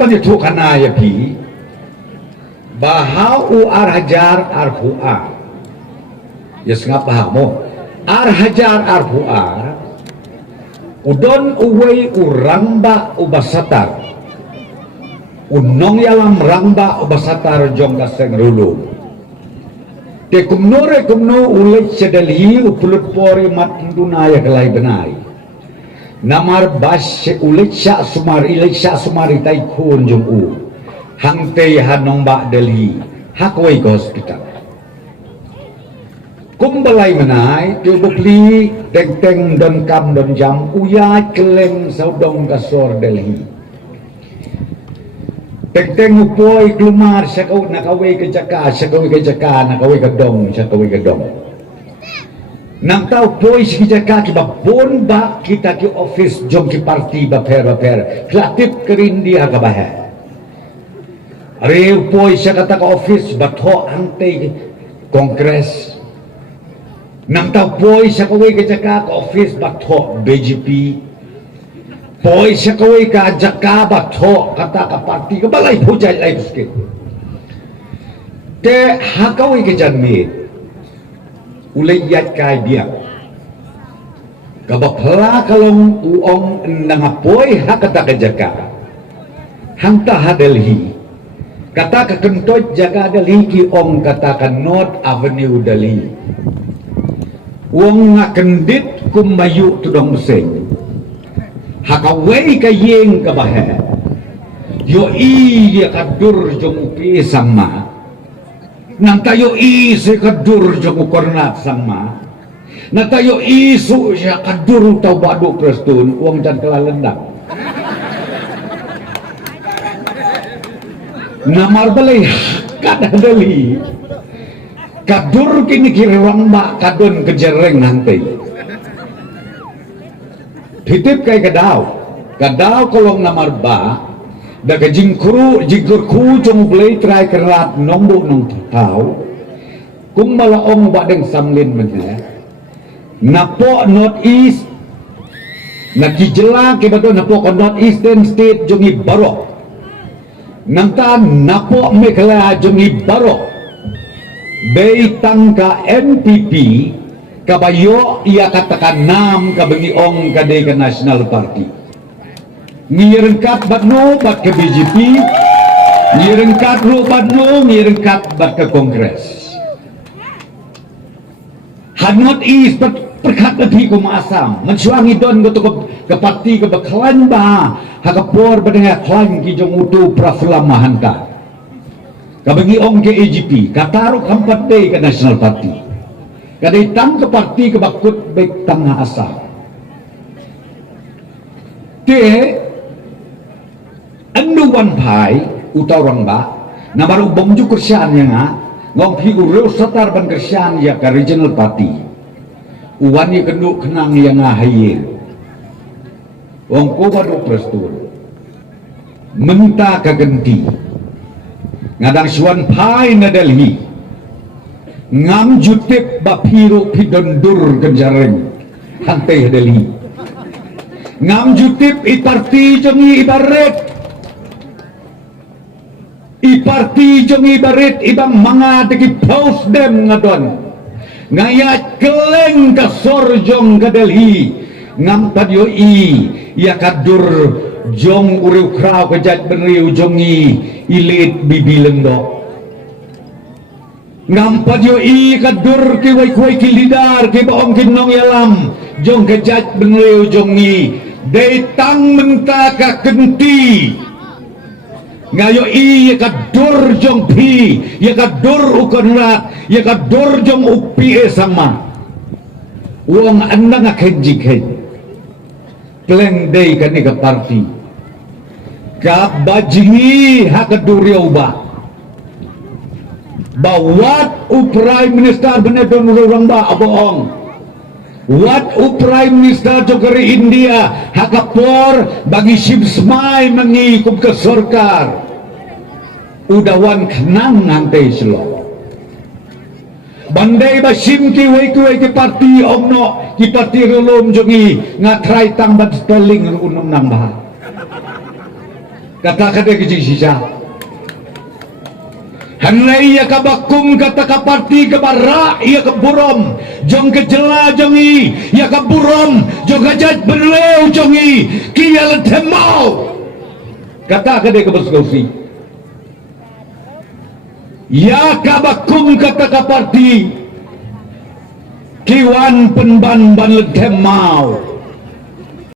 ban itu kana ya pi bahau arhajar arfuar ya sengap pahamo arhajar arfuar udon uwei uramba ubasatar unong yalam ramba ubasatar jong kaseng rulu te kumno ulet sedali upulut pori mat indunaya kelai benai namar bas ulet sya sumari tai kun jong u hang te hanong ba dali hakwai ke hospital kumbalai menai tubukli teng don kam don jam uya keleng saudong kasor dali teng upoi kelumar sakau nakawai ke jaka nakawai ke dong nang tau poi si jaka ki babon ba kita ki office jom ki parti ba per klatip kerindia ka bah are upoi sakata ka office ba tho ante kongres nang tau poi sakawai ke jaka ka office ba tho BJP poi sakawai ka jaka ba tho kata ka parti ka balai pujai lai sikit te hakawai ke janmi ulai yat kai dia ka ba phla kalong uong nang poi hakata ka jaka hangta ha Delhi kata ka kentot jaga Delhi ki ong kata ka North Avenue Delhi uong ngakendit kumayu tudong sing hakawai ka yeng ka bahe yo i ka dur jong pi sama nang tayo i se ka dur jong kornat sama na tayo i su ya ka dur tau badu prestun uang jan kelalendang namar balai kada dali kadur kini kiri ramba kadon kejereng nanti hitip kay kadau kolong namar ba daga jingkur ku jong blay try kerat nombo nong tau kung malaong badeng samlin menhe napo North East nakijela ke bato napo ko North Eastern State jongi barok nangta napo Meghalaya jongi barok bay tangka NPP kabayo ia katakan nam kabengiong kadai ke National Party ngirengkat batno bat ke BJP ngirengkat ro batno ngirengkat bat ke Kongres hanot is perkat lebih ke Asam mensuangi don ke parti ke bakalan ba hakapor badeng klan ki jong utu praflama hanta kabengiong ke AGP kataro kampat day ke National Party kadai tang ke parti ke bakut baik tengah asal te andu wan pai utau orang ba na baru bomju kersian yang ngong pi ureu satar ban kersian ya ke regional party uwan ni kenduk kenang yang haye wong ko badu prestun menta ka genti ngadang suan pai na Delhi ngam jutip bapiru pidondur kenjareng hantai Delhi ngam jutip iparti jongi ibaret ibang mga deki paus dem ngadon ngayat keleng kasor jong ka Delhi ngam padyo ya kadur jong uriu kraw kejat benriu jongi ilit bibileng do ngampad yo kadur ki way ki lidar ki baong kinong yalam jong kejat benriu jongi detang menta ka kenti ngayo ya kadur jong pi ya kadur ukonrat ya kadur jong upi sama uang anda nga kenjik kleng day kani ka party ka bajingi hakaduryaw ba bawat u prime minister benedon urang ba aboong wat u prime minister jogari India hakapor bagi sibsmay mangikup ke sorkar udawan kenang nanti selo bandai basim ki way parti omno ki parti rolom jongi ngatrai tang bat spelling unum nang bah kata kata kecil sisa hanai ya kabakum kata kaparti kebara ya keburom jong kejela jongi ya keburom jong kajat berleu jongi kia letemau kata kata kebeskosi ya kabakum kata kaparti kiwan penban ban letemau